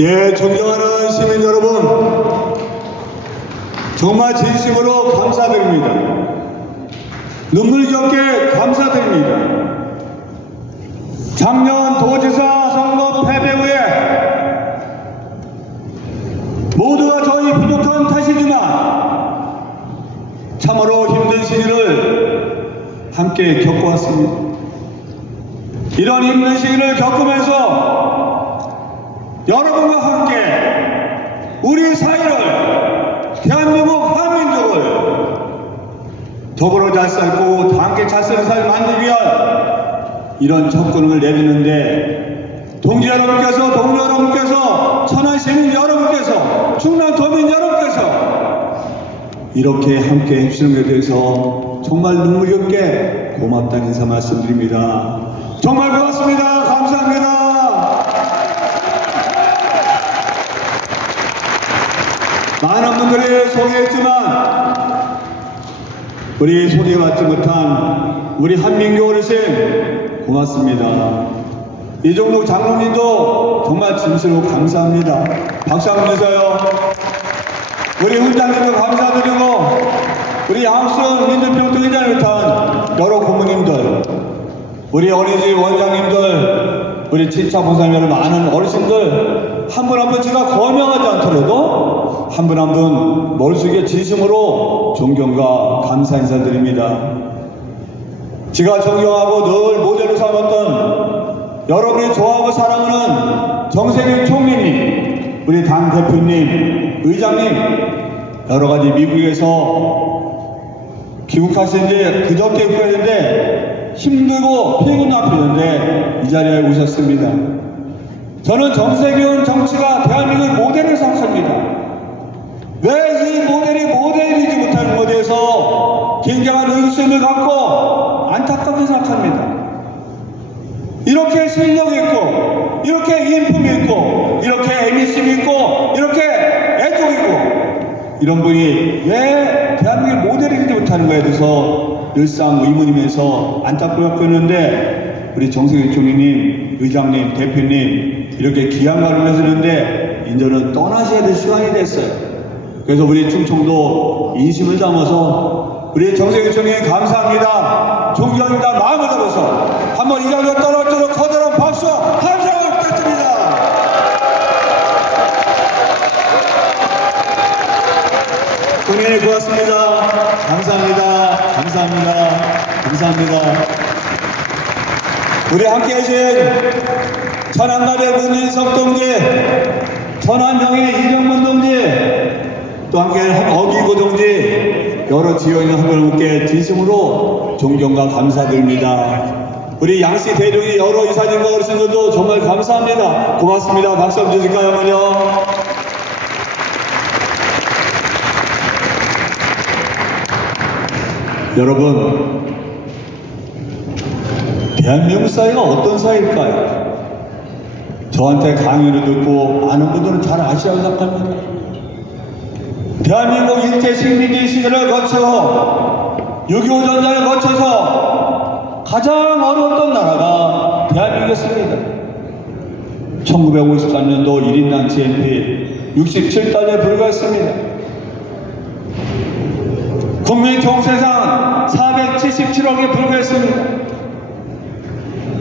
예, 존경하는 시민 여러분, 정말 진심으로 감사드립니다. 눈물겹게 감사드립니다. 작년 도지사 선거 패배 후에 모두가 저희 부족한 탓이지만 참으로 힘든 시기를 함께 겪어왔습니다. 이런 힘든 시기를 겪으면서 여러분과 함께 우리 사회를, 대한민국 한민족을 더불어 잘 살고 함께 잘 사는 사회를 만들기 위한 이런 접근을 내리는데 동지 여러분께서, 동료 여러분께서, 천안 시민 여러분께서, 충남 도민 여러분께서 이렇게 함께 해주시는 것에 대해서 정말 눈물이 없게 고맙다는 인사 말씀드립니다. 정말 고맙습니다. 감사합니다. 많은 분들이 소개했지만 우리 소개받지 못한 우리 한민교 어르신 고맙습니다. 이종록 장로님도 정말 진심으로 감사합니다. 박수 한번 주세요. 우리 훈장님도 감사드리고 우리 양순 민주평통회장을 비롯한 여러 고모님들, 우리 어린이집 원장님들, 우리 친차 봉사님 많은 어르신들 한 분 한 분 제가 거명하지 않더라도 한 분 한 분 머릿속에 진심으로 존경과 감사 인사드립니다. 제가 존경하고 늘 모델로 삼았던 여러분이 좋아하고 사랑하는 정세균 총리님, 우리 당 대표님, 의장님, 여러가지 미국에서 귀국하신 지 그저께 귀국했는데 힘들고 피곤 앞이는데 이 자리에 오셨습니다. 저는 정세균 정치가 대한민국의 모델을 생각합니다. 왜 이 모델이 모델이지 못하는 것에 대해서 굉장한 의구심을 갖고 안타깝게 생각합니다. 이렇게 실력 있고, 이렇게 인품 있고, 이렇게 애미심 있고, 이렇게 애족이고, 이런 분이 왜 대한민국의 모델이지 못하는 것에 대해서 늘상 의문이면서 안타깝게 했는데 우리 정세균 총리님, 의장님, 대표님 이렇게 귀한 말을 하시는데 이제는 떠나셔야 될 시간이 됐어요. 그래서 우리 충청도 인심을 담아서 우리 정세균 총리님 감사합니다. 존경합니다. 마음을 담아서 한번 이 자리에 떨어지도록 커다란 박수와 함성을 부탁드립니다. 총리님 고맙습니다. 감사합니다. 감사합니다. 감사합니다. 우리 함께 해주신 천안갑의 문인석 동지, 천안명의 이정문 동지, 또 함께 어기고 동지, 여러 지원인 한 분께 진심으로 존경과 감사드립니다. 우리 양씨 대륙이 여러 이사님과 어르신들도 정말 감사합니다. 고맙습니다. 박수 한번 주실까요? 여러분, 대한민국 사회가 어떤 사회일까요? 저한테 강연을 듣고 아는 분들은 잘 아시라고 생각합니다. 대한민국 일제 식민지 시대를 거쳐 6.25 전쟁을 거쳐서 가장 어려웠던 나라가 대한민국이었습니다. 1953년도 1인당 GNP 67달러에 불과했습니다. 국민 총생산 477억에 불과했습니다.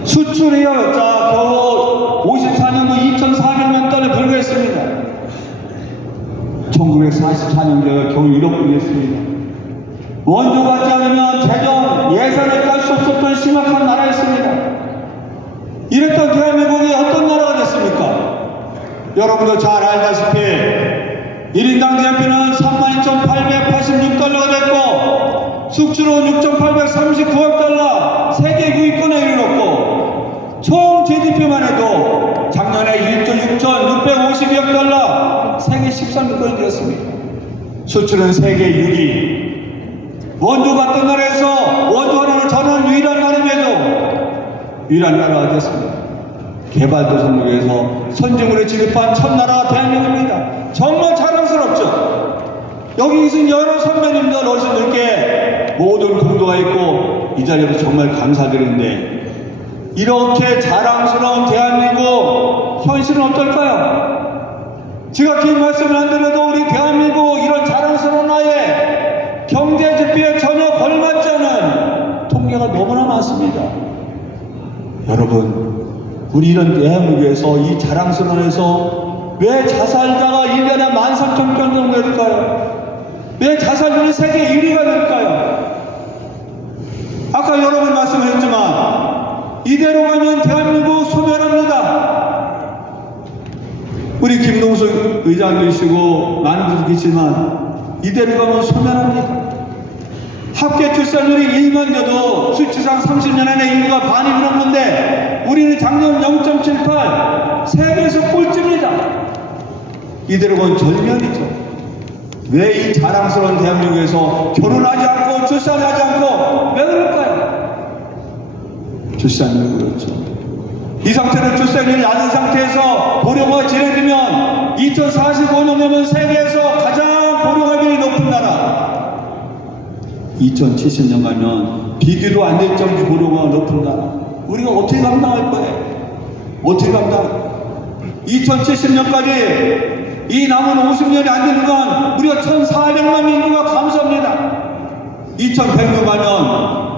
수출이었자 겨우 54년도 2,400만 달러에 불과했습니다. 1944년도에 겨우 1억 뿐이었습니다. 원조 받지 않으면 재정 예산을 깔 수 없었던 심각한 나라였습니다. 이랬던 대한민국이 어떤 나라가 됐습니까? 여러분도 잘 알다시피 1인당 GNP는 32,886달러가 됐고 수출은 6,839억 달러, 세계 9위권에 이르렀고 총 GDP만 해도 작년에 1조 6,652억 달러, 세계 13위권이 되었습니다. 수출은 세계 6위. 원조 받던 나라에서 원조 하나는 전원 유일한 나라임에도 유일한 나라가 됐습니다. 개발도상국에서 선진국에 진입한 첫 나라가 대한민국입니다. 정말 자랑스럽죠. 여기 계신 여러 선배님들, 어르신들께 모든 공도가 있고 이 자리에서 정말 감사드리는데, 이렇게 자랑스러운 대한민국 현실은 어떨까요? 제가 긴 말씀을 안 드려도 우리 대한민국 이런 자랑스러운 나라에 경제 지표에 전혀 걸맞지 않은 통계가 너무나 많습니다. 여러분, 우리 이런 대한민국에서 이 자랑스러운 데서 왜 자살자가 1년에 13,000건 정도 될까요? 왜 자살률이 세계 1위가 될까요? 아까 여러분 말씀하셨지만 이대로 가면 대한민국 소멸합니다. 우리 김동숙 의장님이시고 많은 분들 계시지만 이대로 가면 소멸합니다. 합계 출산율이 1만 돼도 수치상 30년 안에 인구가 반이 늘었는데 우리는 작년 0.78, 세계에서 꼴찌입니다. 이대로 가면 절멸이죠. 왜 이 자랑스러운 대한민국에서 결혼하지 않고 출산하지 않고 왜 그럴까요? 출산율이 그렇죠. 이 상태로 출산율이 낮은 상태에서 고령화가 진행되면 2045년 되면 세계에서 가장 고령화율이 높은 나라, 2070년 가면 비교도 안 될 정도 고령화가 높은 나라, 우리가 어떻게 감당할 거예요? 어떻게 감당할까요? 2070년까지 이 남은 50년이 안 되는 건 우리가 1,400만 인구가 감소합니다. 2100년 가면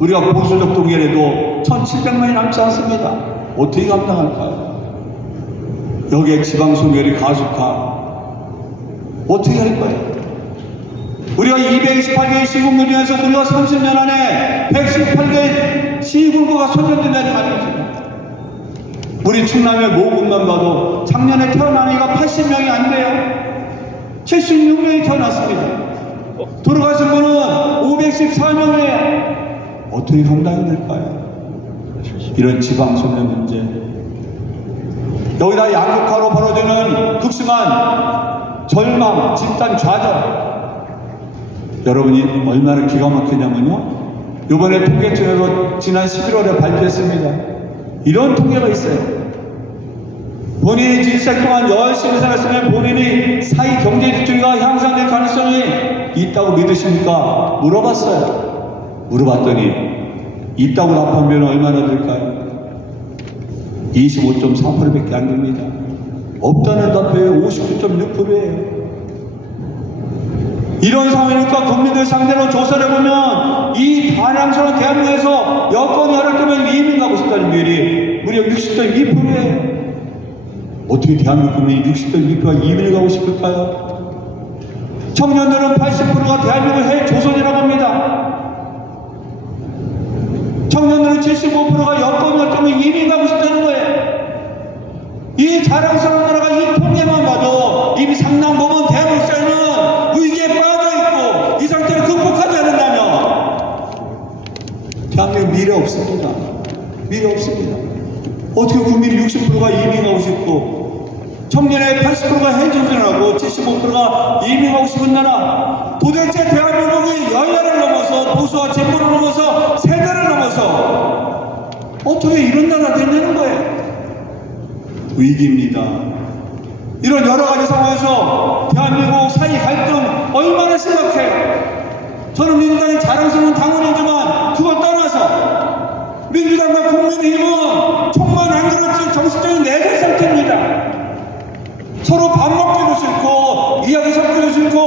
우리가 보수적 통계라도 1,700만이 남지 않습니다. 어떻게 감당할까요? 여기에 지방소멸이 가속화, 어떻게 할 거예요? 우리가 228개의 시군구 중에서 우리가 30년 안에 118개의 시군구가 소멸된다는 말입니다. 우리 충남의 모군만 봐도 작년에 태어난 아이가 80명이 안 돼요. 76명이 태어났습니다. 돌아가신 분은 514명이에요. 어떻게 감당이 될까요? 이런 지방소멸 문제, 여기다 양극화로 벌어지는 극심한 절망, 집단 좌절, 여러분이 얼마나 기가 막히냐면요, 이번에 통계청에서 지난 11월에 발표했습니다. 이런 통계가 있어요. 본인이 일생 동안 열심히 살았으면 본인이 사회 경제 지수가 향상될 가능성이 있다고 믿으십니까? 물어봤어요. 물어봤더니 있다고 답하면 얼마나 될까요? 25.4%밖에 안 됩니다. 없다는 답에 59.6%예요. 이런 상황이니까 국민들 상대로 조사를 해보면 이 반항스러운 대한민국에서 여건이 허락되면 이민 가고 싶다는 비율이 무려 60.2%예요. 어떻게 대한민국 국민이 60.2%가 이민을 가고 싶을까요? 청년들은 80%가 대한민국을 해외 조선이라고 합니다. 청년들은 75%가 여건이 허락되면 이민 가고 싶다는 거예요. 이 자랑스러운 나라가 이 통계만 봐도 이미 상당 부분 대한민국 사회는 위기에 빠져있고 이 상태를 극복하지 않는다면 대한민국 미래 없습니다. 미래 없습니다. 어떻게 국민이 60%가 이민하고 싶고 청년의 80%가 해전선하고 75%가 이민하고 싶은 나라, 도대체 대한민국이 여야를 넘어서 보수와 진보를 넘어서 세대를 넘어서 어떻게 이런 나라가 되냐는 거예요. 위기입니다. 이런 여러 가지 상황에서 대한민국 사이 갈등 얼마나 심각해요. 저는 민주당이 자랑스러운 당원이지만 그걸 떠나서 민주당과 국민의힘은 총만 안 그렇지 정신적인 내전 상태입니다. 서로 밥 먹기도 싫고 이야기 섞기도 싫고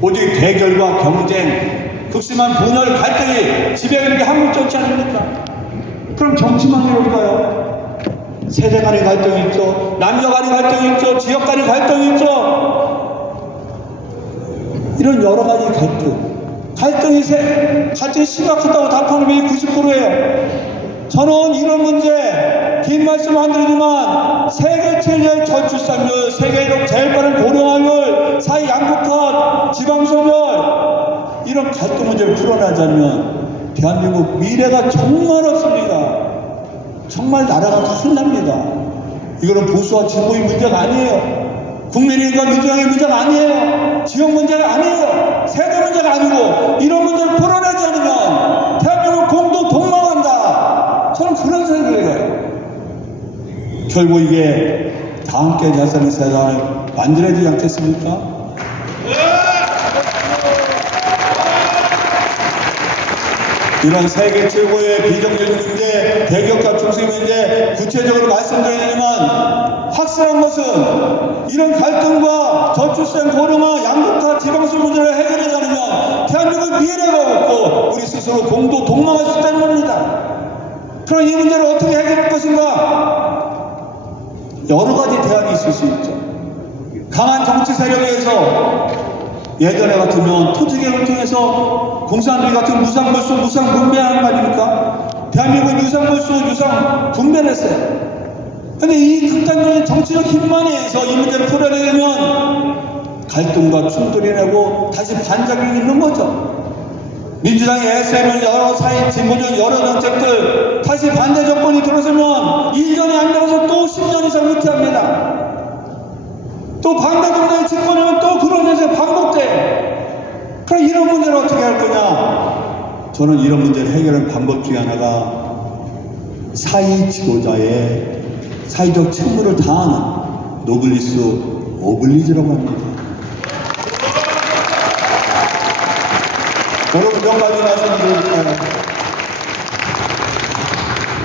오직 대결과 경쟁, 극심한 분열, 갈등이 지배하는 게 한국 정치 아닙니까? 그럼 정치만 해볼까요? 세대 간의 갈등이 있죠. 남녀 간의 갈등이 있죠. 지역 간의 갈등이 있죠. 이런 여러 가지 갈등이 심각하다고 답하는 게 90%예요. 저는 이런 문제, 긴 말씀 안 드리지만 세계 최저의 저출산율, 세계 1억 제일 빠른 고령화율, 사회 양극화, 지방소멸, 이런 갈등 문제를 풀어나지 않으면 대한민국 미래가 정말 없습니다. 정말 나라가 큰일 납니다. 이거는 보수와 진보의 문제가 아니에요. 국민의힘과 민주당의 문제가 아니에요. 지역 문제가 아니에요. 세대 문제가 아니고 이런 문제를 풀어내지 않으면 대한민국 공동 동망한다. 저는 그런 생각을 해요. 결국 이게 다 함께 잘 사는 세상을 만들어야 되지 않겠습니까? 이런 세계 최고의 비정규직 문제, 대기업가 중심 문제 구체적으로 말씀드리려면 확실한 것은 이런 갈등과 저출생 고령화 양극화 지방수 문제를 해결하지 않으면 대한민국 미래가 없고 우리 스스로 공도 동망할 수 있다는 겁니다. 그럼 이 문제를 어떻게 해결할 것인가? 여러 가지 대안이 있을 수 있죠. 강한 정치 세력에서 예전에 같으면 토지개혁을 통해서 공산주의 같은 무상물수, 무상분배한 거 아닙니까? 대한민국 유상물수, 유상분배를 했어요. 근데 이 극단적인 정치적 힘만에 의해서 이 문제를 풀어내려면 갈등과 충돌이 나고 다시 반작용이 있는 거죠. 민주당이 애쓰는 여러 사회 진보적 여러 정책들 다시 반대 정권이 들어서면 1년이 안 들어서 또 10년 이상 후퇴합니다. 또 반대 정당이 집권하면 또 그런 데서 반복돼. 그럼 이런 문제를 어떻게 할 거냐? 저는 이런 문제를 해결하는 방법 중에 하나가 사회 지도자의 사회적 책무를 다하는 노블리스 오블리주라고 합니다. 여러분 몇 가지 말씀드릴까요?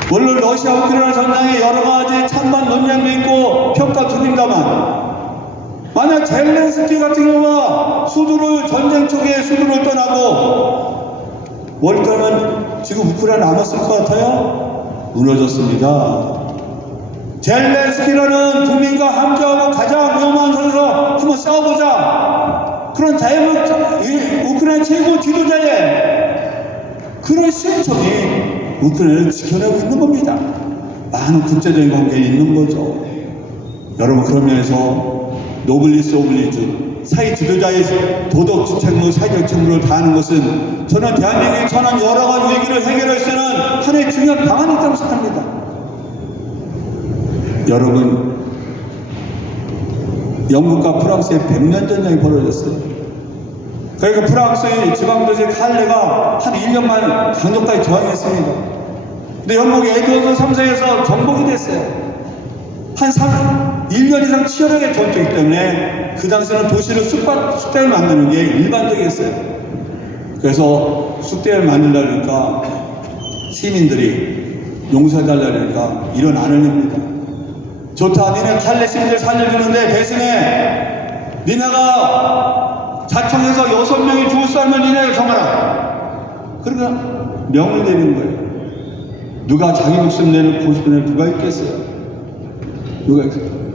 물론 러시아 우크라이나 전쟁에 여러 가지 찬반 논쟁도 있고 평가 드립니다만 만약 젤렌스키 같은 경우가 수도를 전쟁 초기에 수도를 떠나고 월드는 지금 우크라이나 남았을 것 같아요? 무너졌습니다. 젤렌스키라는 국민과 함께하고 가장 위험한 선에서 한번 싸워보자. 그런 우크라이나 최고 지도자의 그런 신청이 우크라이나를 지켜내고 있는 겁니다. 많은 국제적인 관계에 있는 거죠. 여러분 그런 면에서 노블리스 오블리주 사회 지도자의 도덕 책무, 사회적 책무를 다하는 것은 저는 대한민국에 처한 여러 가지 위기를 해결할 수 있는 하나의 중요한 방안이 있다고 생각합니다. 여러분 영국과 프랑스의 100년 전쟁이 벌어졌어요. 그러니까 프랑스의 지방도시 칼레가 한 1년만 강력하게 저항했습니다. 근데 영국의 에드워드 3세에서 정복이 됐어요. 한 1년 이상 치열하게 전투이기 때문에 그 당시에는 도시를 쑥대를 만드는 게 일반적이었어요. 그래서 쑥대를 만들려니까 시민들이 용서해달라니까 일은 안 흘립니다. 좋다, 니네 칼레 시민들 살려주는데 대신에 니네가 자청해서 6명이 죽을 사람을 니네가 정하라. 그러니까 명을 내리는 거예요. 누가 자기 목숨 내놓고 싶은 애 누가 있겠어요? 누가 있어요?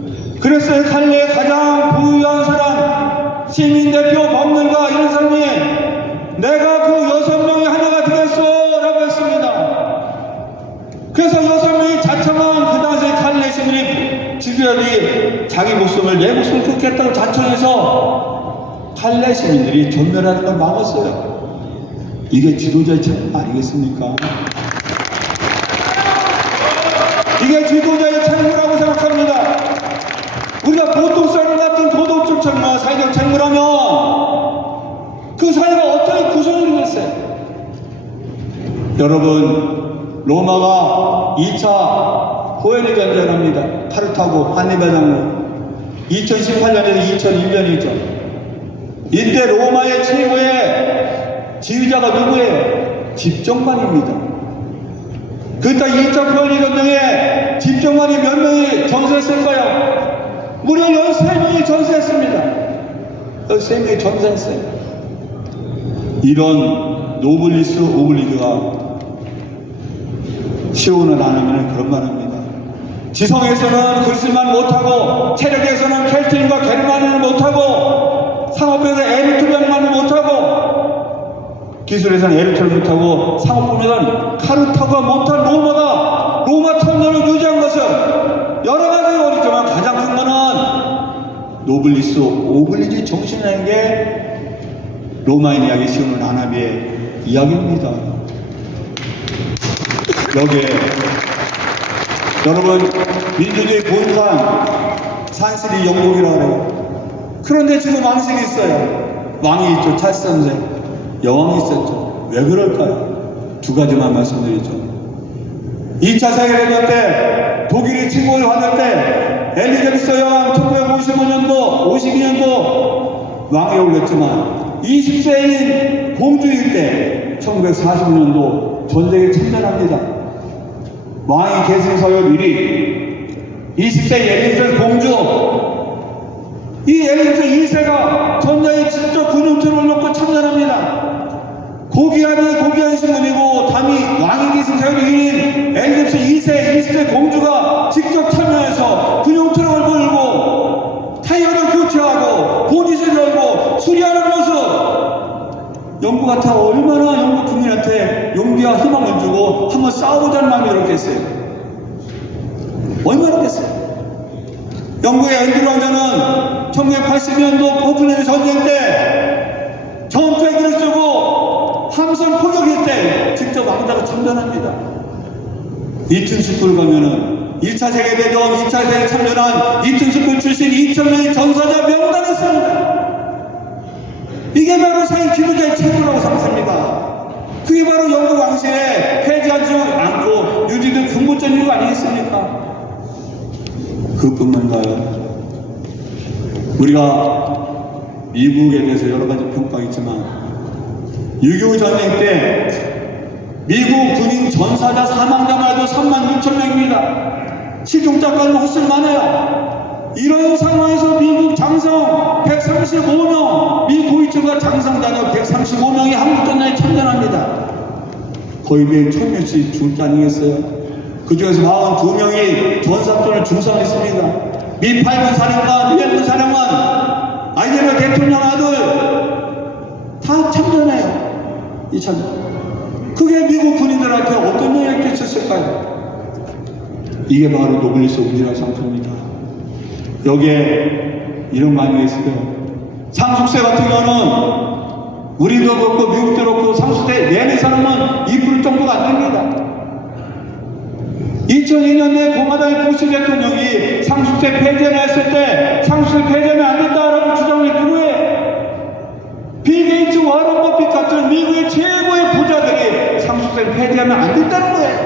그랬어요. 칼레의 가장 부유한 사람, 시민대표, 법률가 이런 사람이 내가 그 6명의 하나가 되겠소 라고 했습니다. 그래서 6명이 자청한 그 당시에 칼레 시민이 지도자들이 자기 목숨을 내 목숨을 끊겠다고 자청해서 칼레 시민들이 전멸하는 걸 막았어요. 이게 지도자의 책임 아니겠습니까? 이게 지도자의 책무라고 생각합니다. 우리가 보통 사람 같은 도덕적 책무와 사회적 책무라면 그 사회가 어떻게 구성이 되겠어요? 여러분 로마가 2차 호에네 전쟁을 합니다. 파르타고 한니발장로 2018년에서 2001년이죠. 이때 로마의 최고의 지휘자가 누구예요? 집정관입니다. 그때 2차 호에네 전쟁에 집정관이 몇 명이 전사했을까요? 무려 13명이 전사했습니다. 13명이 전사했어요. 이런 노블리스 오블리주가 시온을 안 하면 그런 말 합니다. 지성에서는 글씨만 못하고 체력에서는 켈틴과 게르만을 못하고 상업에서 에르트병만을 못하고 기술에서는 에르트를 못하고 상업부에서는 카르타고가 못한 로마가 로마 통념을 유지한 것은 여러 가지 어리지만 가장 큰 거는 노블리스 오블리주 정신이라는 게 로마인 이야기 시온을 아나비의 이야기입니다. 여기에 여러분 민주주의 본산 산실이 영국이라고 그래요. 그런데 지금 왕실이 있어요. 왕이 있죠. 찰스 3세 여왕이 있었죠. 왜 그럴까요? 두 가지만 말씀드리죠. 2차 세계대전 때 독일이 침공을 받을 때 엘리자베스 여왕 1955년도 52년도 왕에 올렸지만 20세인 공주일 때 1945년도 전쟁에 참전합니다. 왕위 계승 서열 1위, 20세 엘리자베스 공주, 이 엘리자베스 2세가 전쟁에 직접 군용투를 놓고 참전합니다. 고귀한 신분이고 담이 왕위 계승 서열 1위인 엘리자베스 2세, 20세 공주가 직접 참여해서 군용트럭을 몰고 타이어를 교체하고 보닛을 열고 수리하는 모습, 영국 같아 얼마나 영국 국민한테 용기와 희망을 주고 한번 싸워보자는 마음이 들었겠어요. 얼마나 됐어요. 영국의 앤드류 왕자는 1980년도 포클랜드 전쟁 때 전투의 길을 쓰고 함선 포격일 때 직접 왕자가 참전합니다. 이튼스쿨 가면은 1차 세계대전, 2차 세계에 참전한 이튼스쿨 출신 2,000명의 전사자 명단에 씁니다. 이게 바로 사회 지도자의 책무라고 생각합니다. 그게 바로 영국 왕실에 폐지하지 않고 유지된 근본적인 이유 아니겠습니까? 그뿐만가요. 우리가 미국에 대해서 여러 가지 평가가 있지만 6.25 전쟁 때 미국 군인 전사자 사망자만 해도 36,000명입니다. 실종자까지는 훨씬 많아요. 이런 상황에서 미국 장성 135명, 미 고위층과 장성자녀 135명이 한국전쟁에 참전합니다. 거의 비행 1,000명씩 죽을 게 아니겠어요? 그 중에서 42명이 전사권을 중상했습니다. 미 8군 사령관, 유엔군 사령관, 아이젠하워 대통령 아들 다 참전해요. 이 참전. 그게 미국 군인들한테 어떤 영향을 끼쳤을까요? 이게 바로 노블리스 운이라고 생각합니다. 여기에 이런 말이 있어요. 상속세 같은 경우는 우리도 그렇고 미국도 그렇고 상속세 내는 사람은 2% 정도가 안 됩니다. 2002년에 공화당의 부시 대통령이 상속세 폐지를 했을 때 상속세 폐지하면 안 된다라고 주장을 누구예요? 빌 게이츠, 워런 버핏 같은 미국의 최고의 부자들이 상속세를 폐지하면 안 된다는 거예요.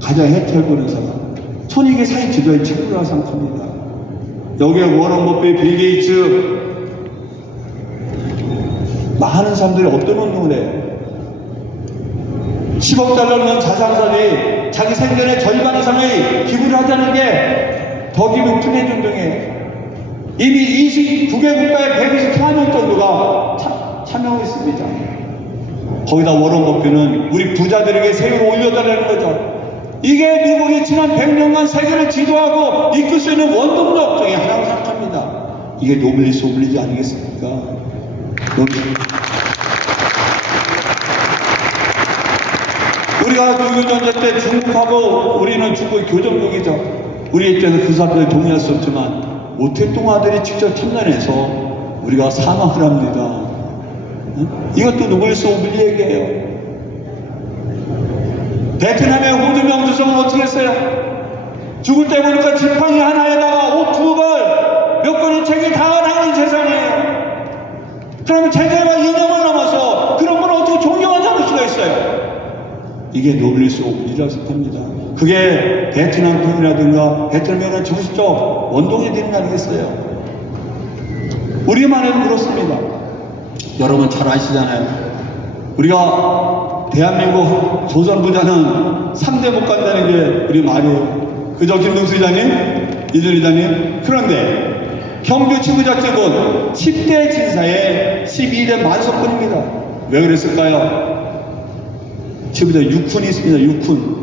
가장 혜택을 보는 사람. 저는 이게 사회 지도의 책무라고 생각합니다. 여기에 워런 버핏, 빌 게이츠, 많은 사람들이 어떤 운동을 해요? 10억 달러는 자산사들이 자기 생전의 절반 이상의 기부를 하자는 게 더 기부 투네이션 운동이에요. 이미 29개 국가의 124명 정도가 참여하고 있습니다. 거기다 워런 버핏은 우리 부자들에게 세율을 올려달라는 거죠. 이게 미국이 지난 100년간 세계를 지도하고 이끌 수 있는 원동력 중에 하나라고 생각합니다. 이게 노블리스 오블리지 아니겠습니까? 우리가 6.25 전쟁 때 중국하고 우리는 중국의 교정국이죠. 우리 입장에서 그 사람들 동의할 수 없지만 모택동아들이 직접 참전해서 우리가 사망을 합니다. 이것도 노블리스 오블리 얘기예요. 베트남의 호주 명주성은 어떻게 했어요? 죽을 때 보니까 지팡이 하나에다가 옷 2벌, 몇 권의 책이 다 나는 재산이에요. 그러면 제재와 이념을 넘어서 그런 걸 어떻게 존경하지 않을 수가 있어요? 이게 노블리스 오블리라고 생각합니다. 그게 베트남 편이라든가 베트남에는 정신적 원동이 되는 거 아니겠어요? 우리만 해도 그렇습니다. 여러분 잘 아시잖아요. 우리가 대한민국 조선부자는 3대 못 간다는 게 우리 말이에요. 그죠, 김동수 기자님? 이준 기자님? 그런데 경주 치부자집은 10대 진사에 12대 만석군입니다. 왜 그랬을까요? 치부자 6훈이 있습니다. 6훈.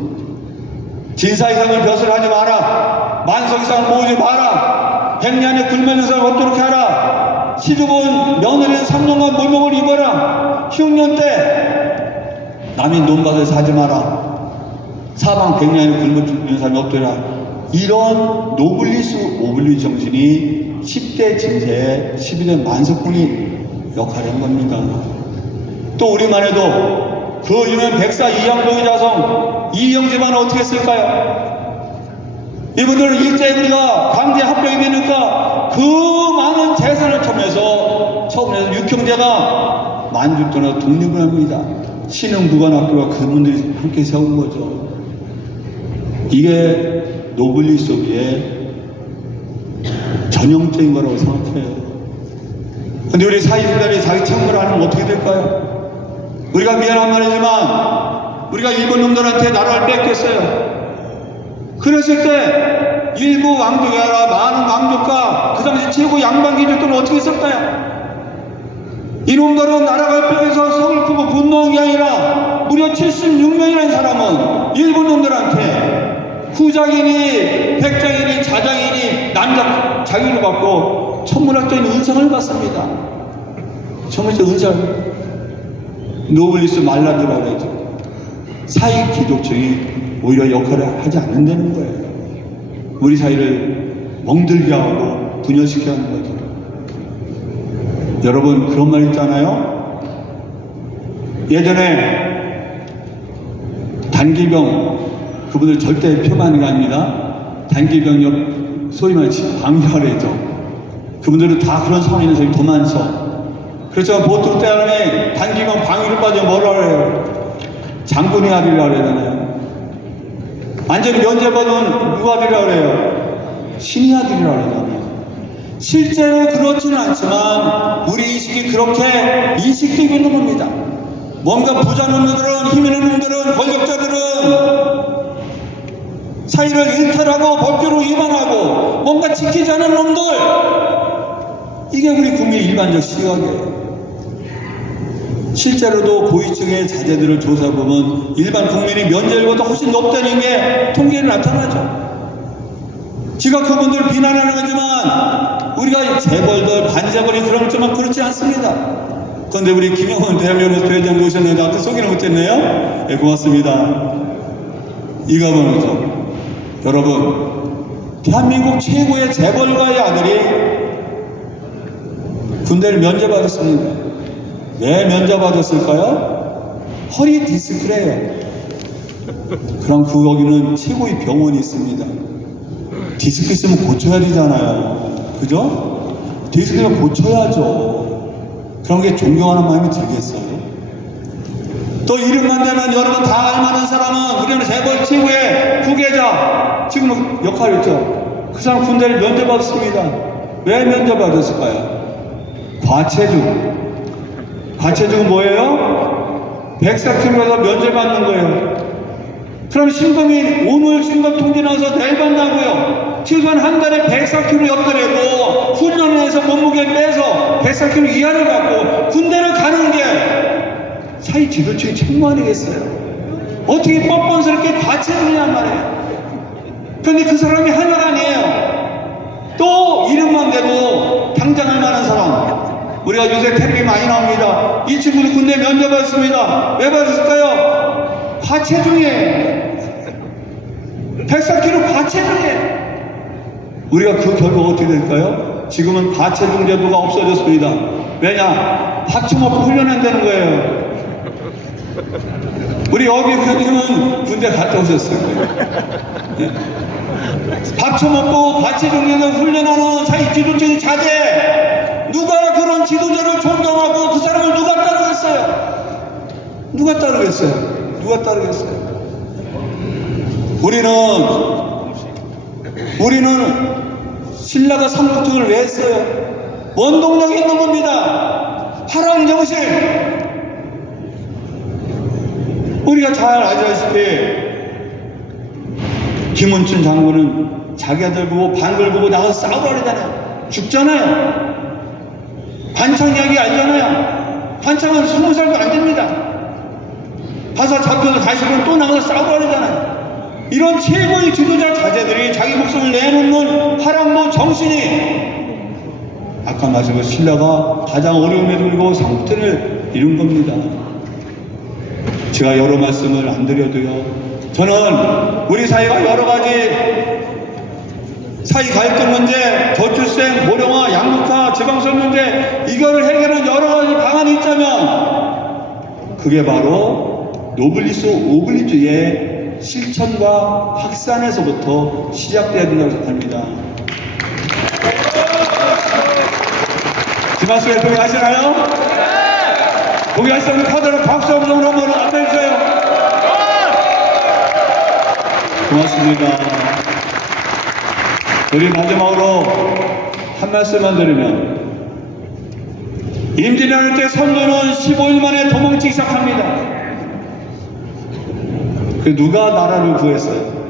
진사 이상을 벼슬 하지 마라. 만석 이상을 모으지 마라. 백년에 굶는 사람 없도록 하라. 시주분 며느리는 3년간 물먹을 입어라. 흉년 때 남의 논밭을 사지 마라. 사방 백년에 굶는 사람이 없더라. 이런 노블리스 오블리 정신이 10대 진사에 12대 만석군이 역할을 한 겁니다. 또 우리만 해도 그 유명 백사 이양동의 자성 이영 집안은 어떻게 했을까요? 이분들은 일제히 우리가 강제 합병이 되니까 그 많은 재산을 처분해서 육형제가 만주 떠나 독립을 합니다. 신흥부관학교가 그분들이 함께 세운 거죠. 이게 노블리스의 전형적인 거라고 생각해요. 근데 우리 사회인들이 자기 책무를 하면 어떻게 될까요? 우리가 미안한 말이지만 우리가 일본 놈들한테 나라를 뺏겼어요. 그랬을 때 일부 왕족이 아니라 많은 왕족과 그 당시 최고 양반귀족들은 어떻게 했을까요? 이놈들은 나라가 뺏겨서 서글프고 분노한 게 아니라 무려 76명이라는 사람은 일본 놈들한테 후장이니 백장이니 자장이니 남자 자기를 받고 천문학적인 은상을 받습니다. 천문학적 은상, 노블리스 말라드라고 그러죠. 사익 귀족층이 오히려 역할을 하지 않는다는 거예요. 우리 사이를 멍들게 하고 분열시켜 하는 거죠. 여러분, 그런 말 있잖아요. 예전에 단기병, 그분들 절대 폄하하는 게 아닙니다. 단기병력 소위 말해 방혈을 했죠. 그분들은 다 그런 상황에 있어서 더 많죠. 그렇지만 보통 때문에 단기병 방위를 빠져 뭐라 그래요? 장군의 아들이라고 그러잖아요. 완전히 면제받은 누구 아들이라고 그래요? 신의 아들이라고 그러잖아요. 실제로 그렇지는 않지만 우리 인식이 그렇게 인식되고 있는 겁니다. 뭔가 부자 놈들은, 힘 있는 놈들은, 권력자들은 사회를 일탈하고 법규를 위반하고 뭔가 지키지 않은 놈들, 이게 우리 국민의 일반적 시각이에요. 실제로도 고위층의 자제들을 조사해보면 일반 국민의 면제율보다 훨씬 높다는 게 통계로 나타나죠. 제가 그분들을 비난하는 거지만 우리가 재벌들, 반재벌이 그렇지만 그렇지 않습니다. 그런데 우리 김영원 대한민국 대회장 오셨는데 아까 소개를 못했네요. 네, 고맙습니다. 이거 보면서 여러분, 대한민국 최고의 재벌가의 아들이 군대를 면제받았습니다. 왜 면제받았을까요? 허리 디스크래요. 그럼 거기는 최고의 병원이 있습니다. 디스크 있으면 고쳐야 되잖아요. 그죠? 디스크는 고쳐야죠. 그런 게 존경하는 마음이 들겠어요? 또 이름만 대면 여러분 다 알만한 사람은 우리는 재벌 최고의 후계자, 지금 역할이 있죠. 그 사람 군대를 면제받았습니다. 왜 면제받았을까요? 과체중. 과체중은 뭐예요? 104kg에서 면제받는 거예요. 그럼 신금이 오늘 신금 통지 나와서 내일 받나고요? 최소한 한 달에 104kg였더라도 훈련해서 몸무게를 빼서 104kg 이하를 갖고 군대를 가는 게 사회 지도층의 책무 아니겠어요? 어떻게 뻔뻔스럽게 과체중이란 말이에요. 그런데 그 사람이 하나가 아니에요. 또 이름만 대도 당장할 만한 사람, 우리가 요새 텔레비 많이 나옵니다. 이 친구도 군대 면제받았습니다. 왜 받았을까요? 과체중이에요. 104kg 과체중이에요. 우리가 그 결과 어떻게 될까요? 지금은 과체중 제도가 없어졌습니다. 왜냐? 밥 좀 먹고 훈련한다는 거예요. 우리 여기 교수님은 군대 갔다 오셨어요. 네. 밥 좀 먹고 과체중에서 훈련하는 사회 지도층의 자제, 누가 그런 지도자를 존경하고 그 사람을 누가 따르겠어요? 누가 따르겠어요? 누가 따르겠어요? 우리는 신라가 삼국통을 왜 했어요? 원동력이 있는 겁니다. 화랑정신. 우리가 잘 아시다시피 김원춘 장군은 자기 아들 보고 반글 보고 나가서 싸우라 그러잖아요. 죽잖아요. 관창 이야기 알잖아요. 관창은 20살도 안 됩니다. 가서 잡혀서 다시 또 나가서 싸우라 그러잖아요. 이런 최고의 지도자 자제들이 자기 목숨을 내놓는 화랑모 정신이 아까 말씀한 신라가 가장 어려움에도 불구하고 삼국태를 이룬 겁니다. 제가 여러 말씀을 안 드려도요, 저는 우리 사회가 여러 가지 사회 갈등 문제, 저출생, 고령화, 양극화, 지방설 문제, 이거를 해결하는 여러 가지 방안이 있자면 그게 바로 노블리스 오블리주의 실천과 확산에서부터 시작돼야 된다고 생각합니다. 그 말씀에 동의하시나요? 네! 동의하시면 카드로 박수 한번 안내해주세요. 고맙습니다. 우리 마지막으로 한 말씀만 드리면, 임진왜란 때 선조는 15일 만에 도망치기 시작합니다. 그 누가 나라를 구했어요?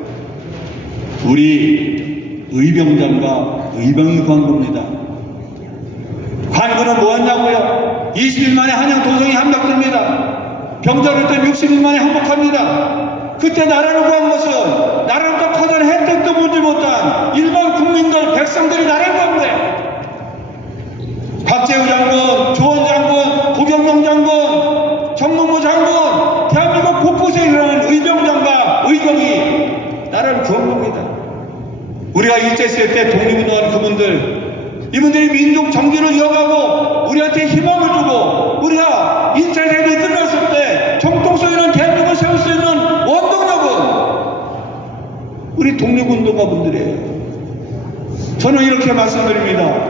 우리 의병장과 의병이 구한 겁니다. 관군은 뭐였냐고요? 20일 만에 한양 도성이 함락됩니다. 병자를 때 60일 만에 항복합니다. 그때 나라를 구한 것은 나라로부터 커다란 혜택도 보지 못한 일반 국민들, 백성들이 나라를 구합니다. 박재우 장군, 조원 장군, 고경명 장군, 정문무 장군, 대한민국 곳곳에 일어나는 의병장과 의병이 나라를 구한 겁니다. 우리가 일제시대 때 독립운동한 그분들, 이분들이 민족 정기를 이어가고 우리한테 희망을 주고 우리가 1차 세계대전이 끝났을 때 정통 있는 대한민국을 세울 수 있는 원동력은 우리 독립운동가분들이에요. 저는 이렇게 말씀드립니다.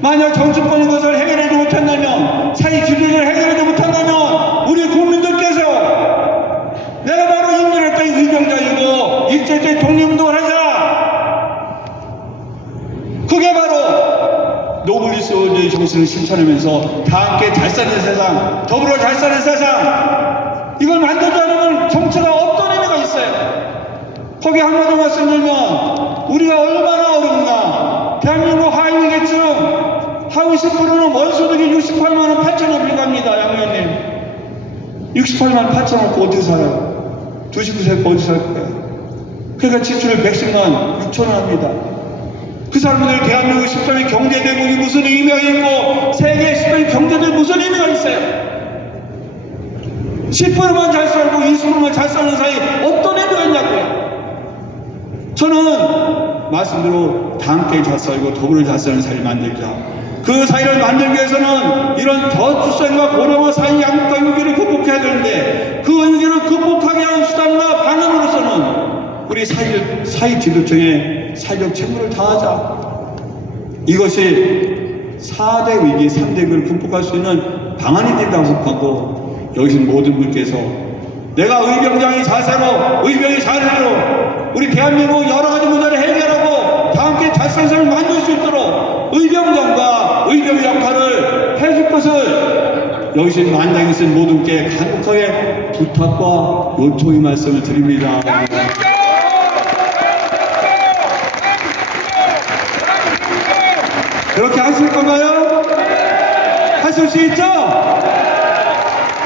만약 정치권이 그것을 해결하지 못한다면, 사회 기준을 해결하지 못한다면 우리 국민들께서 내가 바로 인민했던 의병장이고 일제시대 독립운동을 하자, 그게 바로 노블리스 원조의 정신을 실천하면서 다 함께 잘 사는 세상, 더불어 잘 사는 세상, 이걸 만들지 않으면 정치가 어떤 의미가 있어요? 거기 한마디 말씀드리면 우리가 얼마나 어렵나. 대한민국 하위계층 하위 10%는 월소득이 68만 8천원 빌갑니다. 양의원님, 68만 8천원 갖고 어떻게 살아요? 99세 어디 살 거예요? 그러니까 지출을 110만 6천원 합니다. 그 사람들이 대한민국 13위 경제대국이 무슨 의미가 있고 세계 13위 경제대국이 무슨 의미가 있어요? 10%만 잘 살고 20%만 잘 사는 사이 어떤 의미가 있냐고요? 저는 말씀대로 다 함께 잘 살고 더불어 잘 사는 사회를 만들자. 그 사회를 만들기 위해서는 이런 저출산과 고령화 사회 양극화 위기를 극복해야 되는데, 그 위기를 극복하게 하는 수단과 방안으로서는 우리 사회 지도층의 사회적 책무를 다하자. 이것이 4대 위기, 3대 위기를 극복할 수 있는 방안이 된다고 생각하고, 여기서 모든 분께서 내가 의병장이 자세로, 의병이 자세로 우리 대한민국 여러 가지 문제를 해결하고 다 함께 잘 사는 삶을 만들 수 있도록 의병장과 의병의 역할을 해줄 것을 여기서 만장에 있는 모든 분께 간곡하게 부탁과 요청의 말씀을 드립니다. 그렇게 하실 건가요? 하실 수 있죠?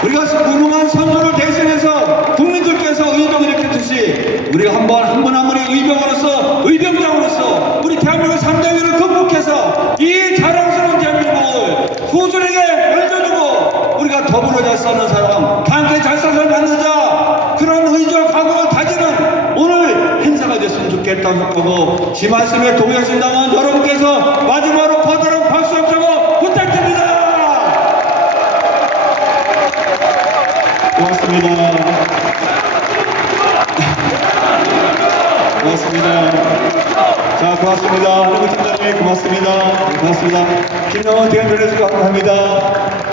우리가 무능한 선수를 대신해서 국민들께서 의병을 일으켰듯이 우리가 한 분 한 분의 의병으로서, 의병장으로서 우리 대한민국 3대 위기를 극복해서 이 자랑스러운 대한민국을 후손에게 물려주고 우리가 더불어 잘 사는 사람, 다 함께 잘 사는 사람 만들자, 그런 의지와 각오를 다지는 오늘 행사가 됐으면 좋겠다고 생각하고, 지 말씀에 동의하신다면 여러분께서 마지막으로 커다란 박수 한 번 부탁드립니다. 고맙습니다. 고맙습니다. 자, 고맙습니다. 한국 팀장님 고맙습니다. 고맙습니다. 김영원 대한변호사가 합니다.